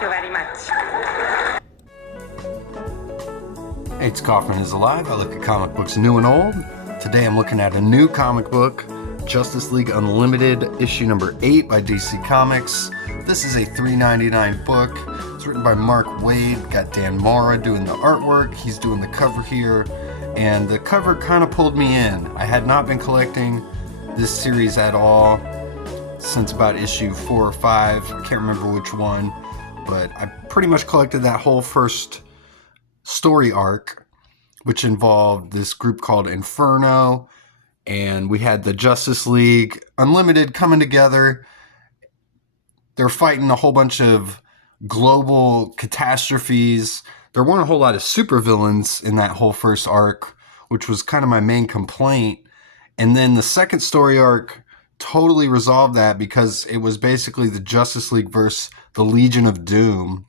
Thank you very much. Hey, it's Kaufman is Alive. I look at comic books new and old. Today I'm looking at a new comic book, Justice League Unlimited, issue number 8 by DC Comics. This is a $3.99 book. It's written by Mark Waid. Got Dan Mora doing the artwork. He's doing the cover here. And the cover kind of pulled me in. I had not been collecting this series at all since about issue 4 or 5. I can't remember which one. But I pretty much collected that whole first story arc, which involved this group called Inferno. And we had the Justice League Unlimited coming together. They're fighting a whole bunch of global catastrophes. There weren't a whole lot of supervillains in that whole first arc, which was kind of my main complaint. And then the second story arc totally resolved that because it was basically the Justice League versus the Legion of Doom.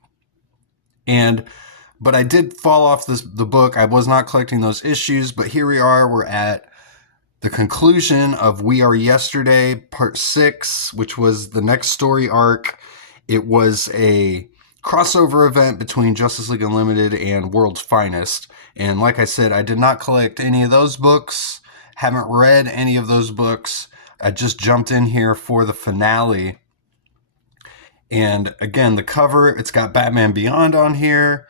But I did fall off the book. I was not collecting those issues, but here we are. We're at the conclusion of We Are Yesterday, Part 6, which was the next story arc. It was a crossover event between Justice League Unlimited and World's Finest. And like I said, I did not collect any of those books, haven't read any of those books. I just jumped in here for the finale. And again, the cover, it's got Batman Beyond on here.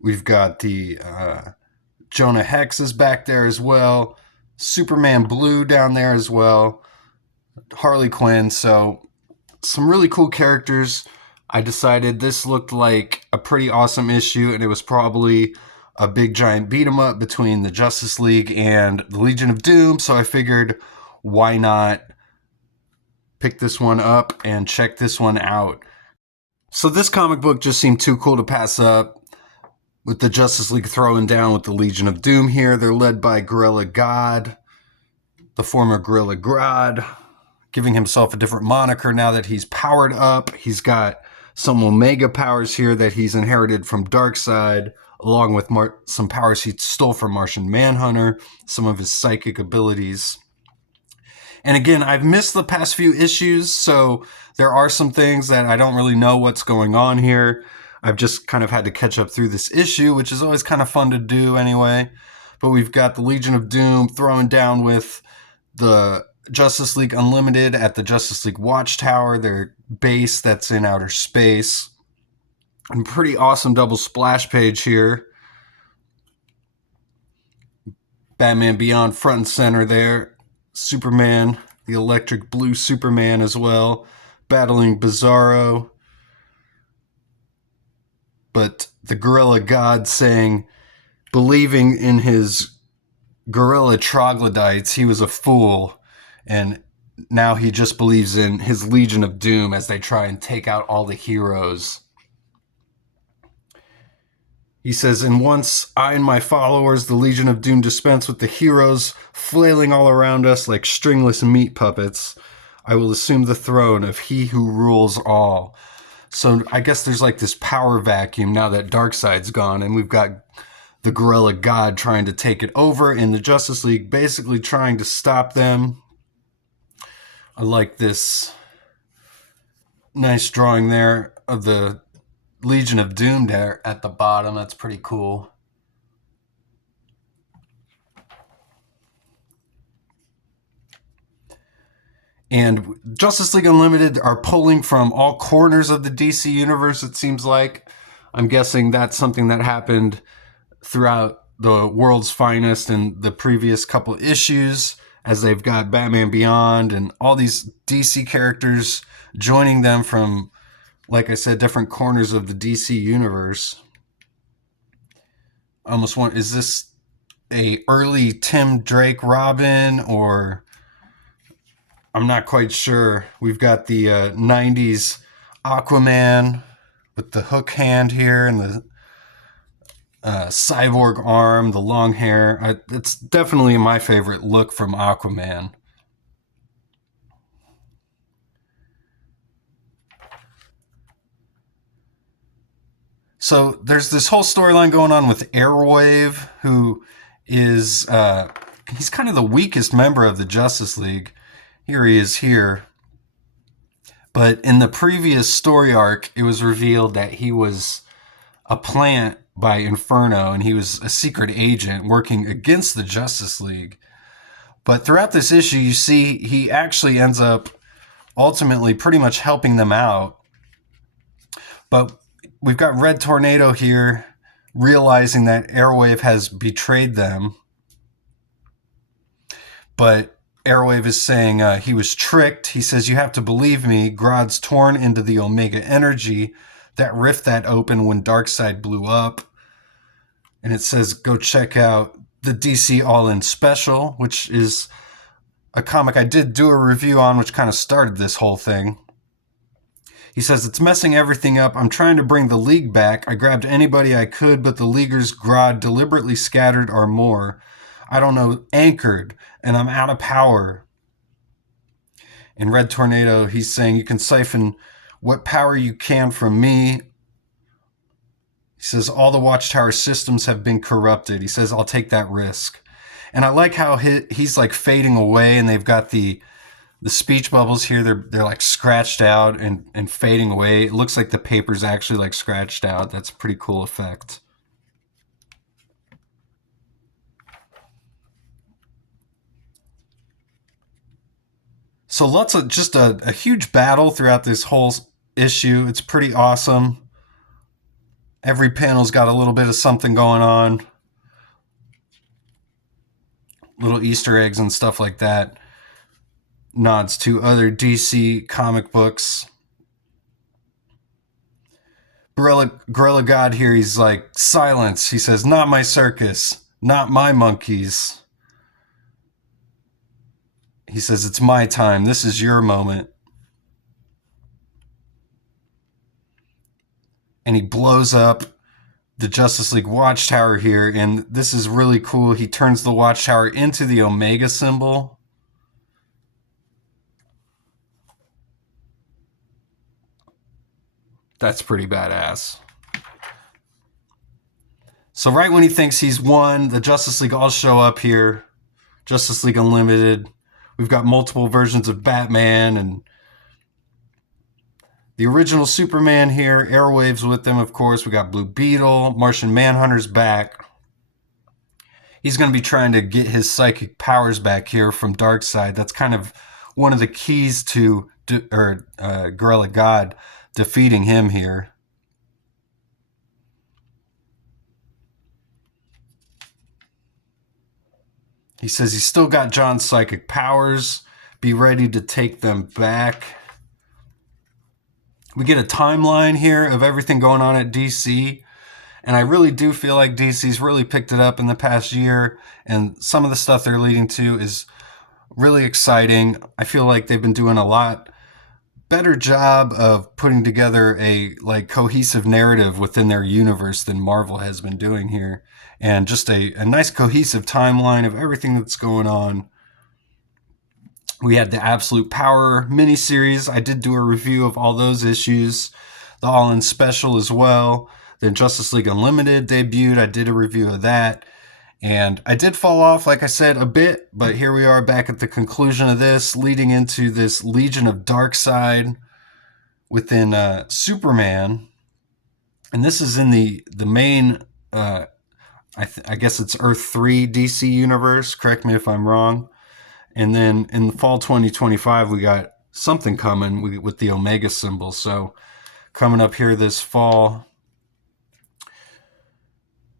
We've got the Jonah Hex is back there as well. Superman Blue down there as well. Harley Quinn. So some really cool characters. I decided this looked like a pretty awesome issue, and it was probably a big giant beat 'em up between the Justice League and the Legion of Doom. So I figured, why not pick this one up and check this one out? So this comic book just seemed too cool to pass up. With the Justice League throwing down with the Legion of Doom here. They're led by Gorilla God, the former Gorilla Grodd, giving himself a different moniker now that he's powered up. He's got some Omega powers here that he's inherited from Darkseid, along with some powers he stole from Martian Manhunter, some of his psychic abilities. And again, I've missed the past few issues, so there are some things that I don't really know what's going on here. I've just kind of had to catch up through this issue, which is always kind of fun to do anyway. But we've got the Legion of Doom throwing down with the Justice League Unlimited at the Justice League Watchtower, their base that's in outer space. And pretty awesome double splash page here. Batman Beyond front and center there. Superman, the electric blue Superman as well, battling Bizarro. But the Gorilla God saying, believing in his gorilla troglodytes, he was a fool. And now he just believes in his Legion of Doom as they try and take out all the heroes. He says, and once I and my followers, the Legion of Doom, dispense with the heroes flailing all around us like stringless meat puppets, I will assume the throne of he who rules all. So I guess there's like this power vacuum now that Darkseid's gone, and we've got the Gorilla God trying to take it over, and the Justice League basically trying to stop them. I like this nice drawing there of the Legion of Doom there at the bottom. That's pretty cool. And Justice League Unlimited are pulling from all corners of the DC universe, it seems like. I'm guessing that's something that happened throughout the World's Finest and the previous couple issues, as they've got Batman Beyond and all these DC characters joining them from, like I said, different corners of the DC universe. I almost want, is this a early Tim Drake Robin, or I'm not quite sure. We've got the 90s Aquaman with the hook hand here and the cyborg arm, the long hair. It's definitely my favorite look from Aquaman. So there's this whole storyline going on with Airwave, who is, he's kind of the weakest member of the Justice League. Here he is here. But in the previous story arc, it was revealed that he was a plant by Inferno and he was a secret agent working against the Justice League. But throughout this issue, you see he actually ends up ultimately pretty much helping them out. But we've got Red Tornado here realizing that Airwave has betrayed them. But Airwave is saying he was tricked. He says, you have to believe me. Grodd's torn into the Omega energy. That rift that opened when Darkseid blew up. And it says, go check out the DC All-In Special, which is a comic I did do a review on, which kind of started this whole thing. He says, it's messing everything up. I'm trying to bring the League back. I grabbed anybody I could, but the Leaguers Grodd deliberately scattered or more. I don't know, anchored, and I'm out of power. In Red Tornado, he's saying, you can siphon what power you can from me. He says, all the Watchtower systems have been corrupted. He says, I'll take that risk. And I like how he's like fading away, and they've got the speech bubbles here. They're like scratched out and fading away. It looks like the paper's actually like scratched out. That's a pretty cool effect. So lots of just a huge battle throughout this whole issue. It's pretty awesome. Every panel's got a little bit of something going on. Little Easter eggs and stuff like that. Nods to other DC comic books. Gorilla God here, he's like, silence. He says, not my circus, not my monkeys. He says, it's my time. This is your moment. And he blows up the Justice League Watchtower here. And this is really cool. He turns the Watchtower into the Omega symbol. That's pretty badass. So right when he thinks he's won, the Justice League all show up here. Justice League Unlimited. We've got multiple versions of Batman and the original Superman here. Airwave's with them, of course. We got Blue Beetle. Martian Manhunter's back. He's going to be trying to get his psychic powers back here from Darkseid. That's kind of one of the keys to Gorilla God defeating him here. He says he's still got John's psychic powers. Be ready to take them back. We get a timeline here of everything going on at DC. And I really do feel like DC's really picked it up in the past year. And some of the stuff they're leading to is really exciting. I feel like they've been doing a lot better job of putting together a like cohesive narrative within their universe than Marvel has been doing here. And just a nice cohesive timeline of everything that's going on. We had the Absolute Power miniseries. I did do a review of all those issues. The All-In Special as well. Then Justice League Unlimited debuted. I did a review of that. And I did fall off, like I said, a bit. But here we are back at the conclusion of this, leading into this Legion of Darkseid within Superman. And this is in the main, I guess it's Earth 3 DC universe. Correct me if I'm wrong. And then in the fall 2025, we got something coming with the Omega symbol. So coming up here this fall,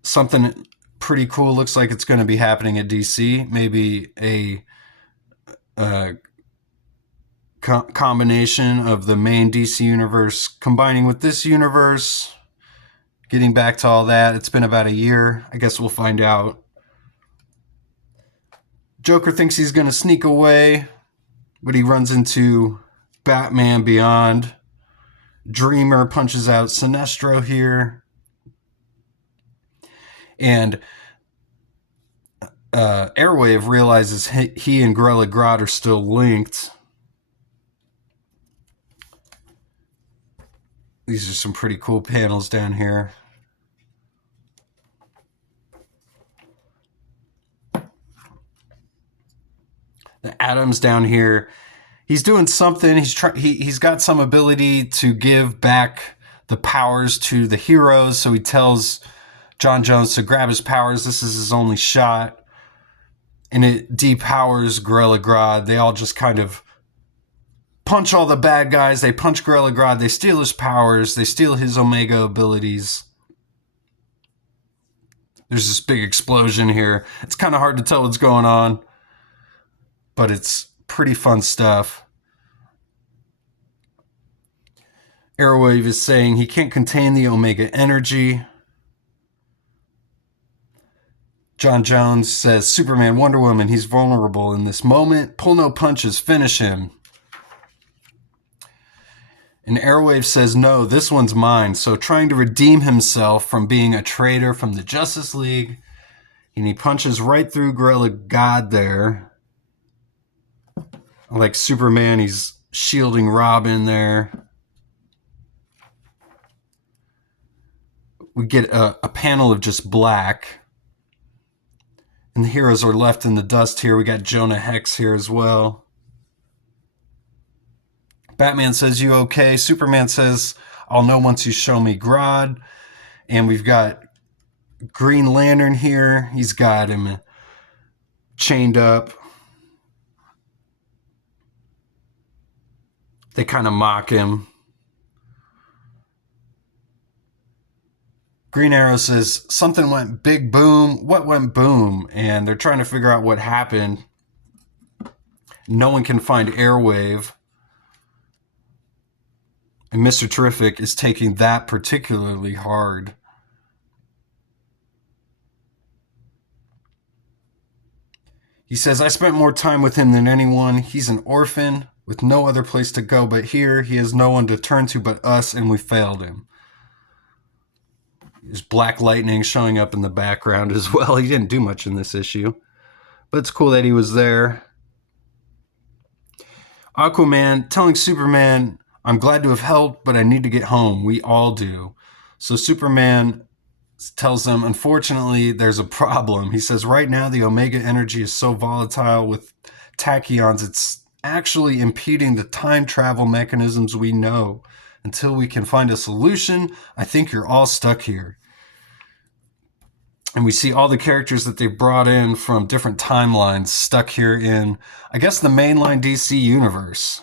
something pretty cool looks like it's going to be happening at DC. Maybe a combination of the main DC universe combining with this universe. Getting back to all that, it's been about a year. I guess we'll find out. Joker thinks he's going to sneak away, but he runs into Batman Beyond. Dreamer punches out Sinestro here. And Airwave realizes he and Gorilla Grodd are still linked. These are some pretty cool panels down here. The Atom's down here. he's doing something. He's got some ability to give back the powers to the heroes. So he tells John Jones to grab his powers. This is his only shot. And it depowers Gorilla Grodd. They all just kind of punch all the bad guys. They punch Gorilla Grodd. They steal his powers. They steal his Omega abilities. There's this big explosion here. It's kind of hard to tell what's going on, but it's pretty fun stuff. Arrowwave is saying he can't contain the Omega energy. John Jones says, Superman, Wonder Woman, he's vulnerable in this moment. Pull no punches, finish him. And Arrowwave says, no, this one's mine. So trying to redeem himself from being a traitor from the Justice League. And he punches right through Gorilla God there. Like Superman, he's shielding Robin there. We get a panel of just black. And the heroes are left in the dust here. We got Jonah Hex here as well. Batman says, you okay? Superman says, I'll know once you show me Grodd. And we've got Green Lantern here. He's got him chained up. They kind of mock him. Green Arrow says, something went big boom. What went boom? And they're trying to figure out what happened. No one can find Airwave. And Mr. Terrific is taking that particularly hard. He says, I spent more time with him than anyone. He's an orphan with no other place to go but here. He has no one to turn to but us, and we failed him. There's Black Lightning showing up in the background as well. He didn't do much in this issue, but it's cool that he was there. Aquaman telling Superman, I'm glad to have helped, but I need to get home. We all do. So Superman tells them, unfortunately, there's a problem. He says, right now, the Omega energy is so volatile with tachyons, it's actually impeding the time travel mechanisms we know. Until we can find a solution, I think you're all stuck here. And we see all the characters that they've brought in from different timelines stuck here in, I guess, the mainline DC universe.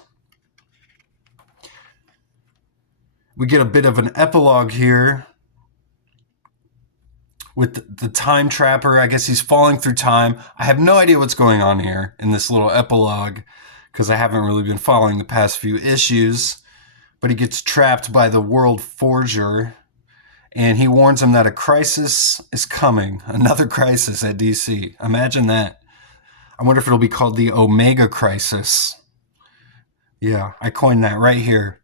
We get a bit of an epilogue here with the time trapper. I guess he's falling through time. I have no idea what's going on here in this little epilogue because I haven't really been following the past few issues. But he gets trapped by the World Forger, and he warns him that a crisis is coming. Another crisis at DC. Imagine that. I wonder if it'll be called the Omega Crisis. Yeah, I coined that right here.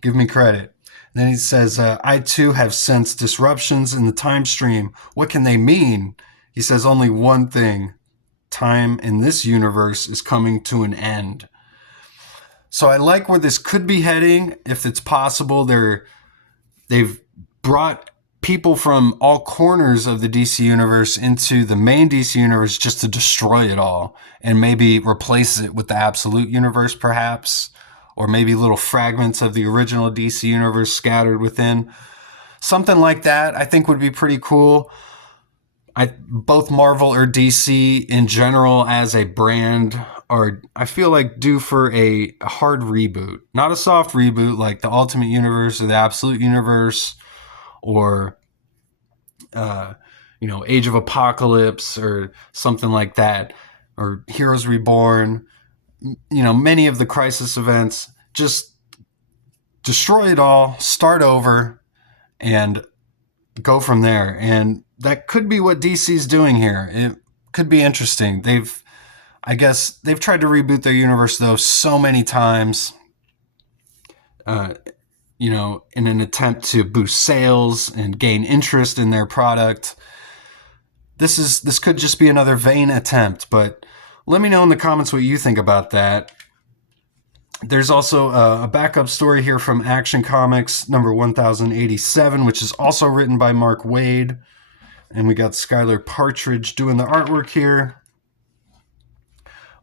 Give me credit. And then he says, I too have sensed disruptions in the time stream. What can they mean? He says only one thing. Time in this universe is coming to an end. So I like where this could be heading. If it's possible, they've brought people from all corners of the DC universe into the main DC universe just to destroy it all and maybe replace it with the Absolute Universe, perhaps, or maybe little fragments of the original DC universe scattered within. Something like that I think would be pretty cool. Both Marvel or DC in general as a brand are, I feel like, due for a hard reboot. Not a soft reboot like the Ultimate Universe or the Absolute Universe or, Age of Apocalypse or something like that, or Heroes Reborn. Many of the Crisis events, just destroy it all, start over, and go from there. And that could be what DC's doing here. It could be interesting. They've tried to reboot their universe, though, so many times, in an attempt to boost sales and gain interest in their product. This could just be another vain attempt, but let me know in the comments what you think about that. There's also a backup story here from Action Comics number 1087, which is also written by Mark Waid. And we got Skylar Partridge doing the artwork here.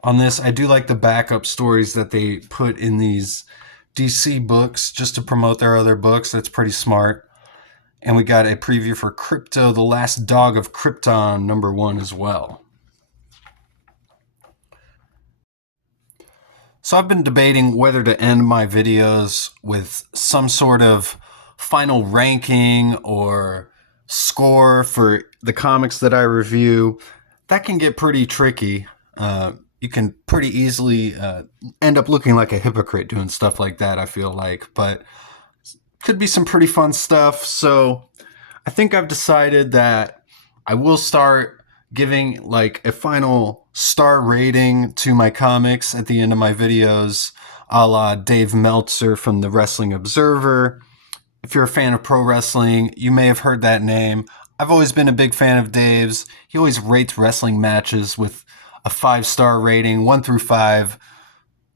on this. I do like the backup stories that they put in these DC books just to promote their other books. That's pretty smart. And we got a preview for Crypto, The Last Dog of Krypton, #1 as well. So I've been debating whether to end my videos with some sort of final ranking or score for the comics that I review. That can get pretty tricky. You can pretty easily end up looking like a hypocrite doing stuff like that, I feel like. But could be some pretty fun stuff. So I think I've decided that I will start giving like a final star rating to my comics at the end of my videos, a la Dave Meltzer from the Wrestling Observer. If you're a fan of pro wrestling, you may have heard that name. I've always been a big fan of Dave's. He always rates wrestling matches with a 5-star rating, 1 through 5,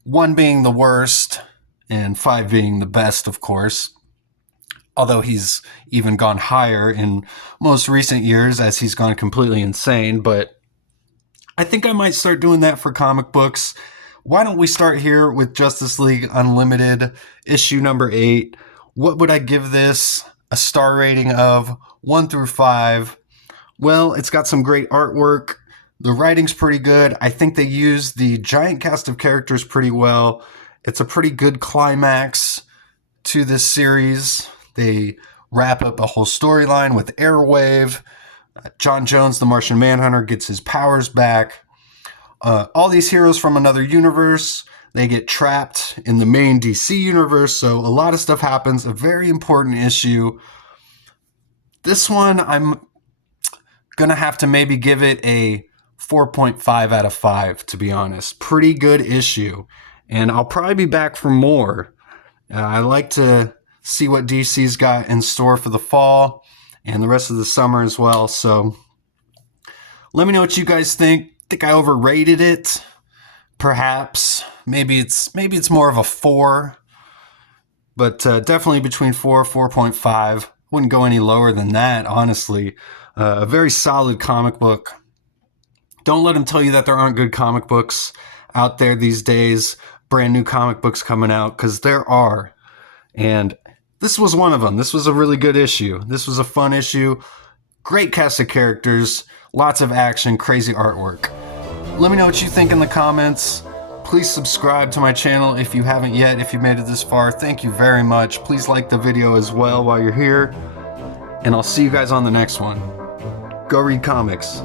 1 being the worst and 5 being the best, of course. Although he's even gone higher in most recent years as he's gone completely insane. But I think I might start doing that for comic books. Why don't we start here with Justice League Unlimited, issue #8. What would I give this a star rating of 1 through 5? Well, it's got some great artwork. The writing's pretty good. I think they use the giant cast of characters pretty well. It's a pretty good climax to this series. They wrap up a whole storyline with Airwave. John Jones, the Martian Manhunter, gets his powers back. All these heroes from another universe, they get trapped in the main DC universe, so a lot of stuff happens. A very important issue. This one, I'm going to have to maybe give it a 4.5 out of 5, to be honest. Pretty good issue. And I'll probably be back for more. I like to see what DC's got in store for the fall and the rest of the summer as well. So let me know what you guys think. Think I overrated it? Perhaps. Maybe it's more of a 4. But definitely between 4 4.5. Wouldn't go any lower than that, honestly. A very solid comic book. Don't let them tell you that there aren't good comic books out there these days. Brand new comic books coming out, because there are. And this was one of them. This was a really good issue. This was a fun issue. Great cast of characters. Lots of action. Crazy artwork. Let me know what you think in the comments. Please subscribe to my channel if you haven't yet. If you made it this far, thank you very much. Please like the video as well while you're here. And I'll see you guys on the next one. Go read comics.